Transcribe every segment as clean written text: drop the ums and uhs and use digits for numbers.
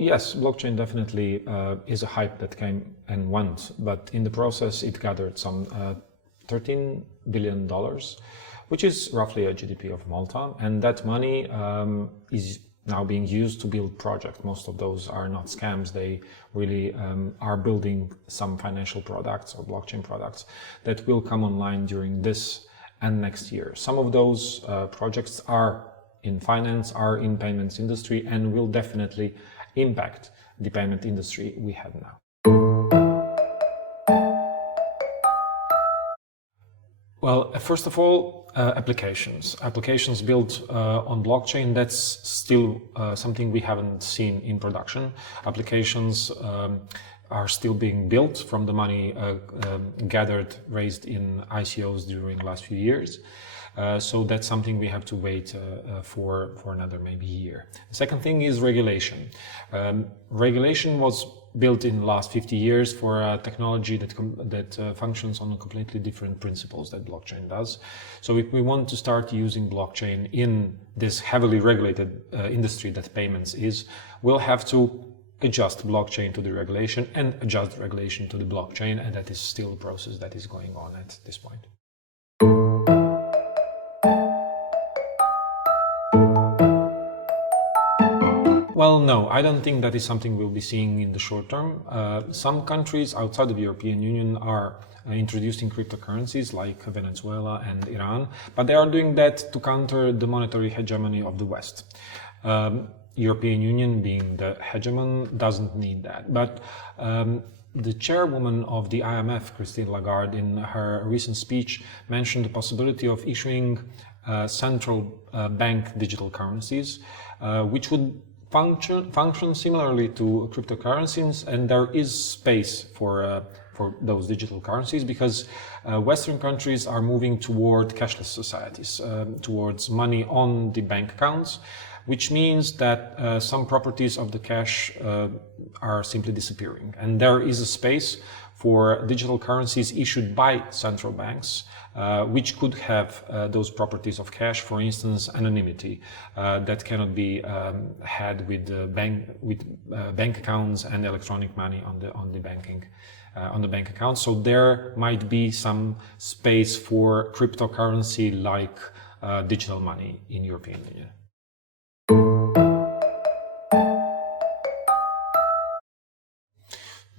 yes, blockchain definitely is a hype that came and went, but in the process it gathered some $13 billion, which is roughly a GDP of Malta, and that money is now being used to build projects. Most of those are not scams. They really are building some financial products or blockchain products that will come online during this and next year. Some of those projects are in finance, are in payments industry, and will definitely impact the payment industry we have now. Well, first of all, applications. Applications built on blockchain, that's still something we haven't seen in production. Applications are still being built from the money raised in ICOs during the last few years. So that's something we have to wait for another maybe year. The second thing is regulation. Regulation was built in the last 50 years for a technology that functions on completely different principles that blockchain does. So if we want to start using blockchain in this heavily regulated industry that payments is, we'll have to adjust blockchain to the regulation and adjust regulation to the blockchain, and that is still a process that is going on at this point. Well, no, I don't think that is something we'll be seeing in the short term. Some countries outside of the European Union are introducing cryptocurrencies like Venezuela and Iran, but they are doing that to counter the monetary hegemony of the West. European Union, being the hegemon, doesn't need that. But the chairwoman of the IMF, Christine Lagarde, in her recent speech mentioned the possibility of issuing central bank digital currencies, which would function similarly to cryptocurrencies, and there is space for those digital currencies because Western countries are moving toward cashless societies, towards money on the bank accounts, which means that some properties of the cash are simply disappearing, and there is a space for digital currencies issued by central banks, which could have those properties of cash, for instance, anonymity, that cannot be had with bank accounts and electronic money on the bank account. So there might be some space for cryptocurrency like digital money in European Union.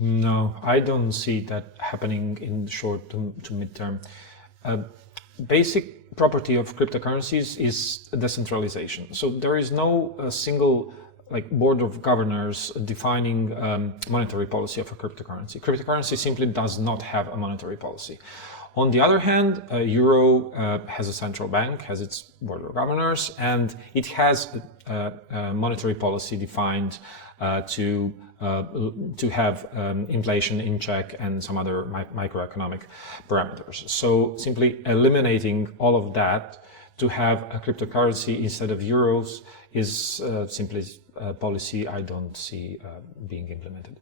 No, I don't see that happening in the short to mid-term. Basic property of cryptocurrencies is decentralization. So there is no single board of governors defining monetary policy of a cryptocurrency. Cryptocurrency simply does not have a monetary policy. On the other hand, Euro has a central bank, has its board of governors, and it has a monetary policy defined to have inflation in check and some other macroeconomic parameters. So simply eliminating all of that to have a cryptocurrency instead of euros is simply a policy I don't see being implemented.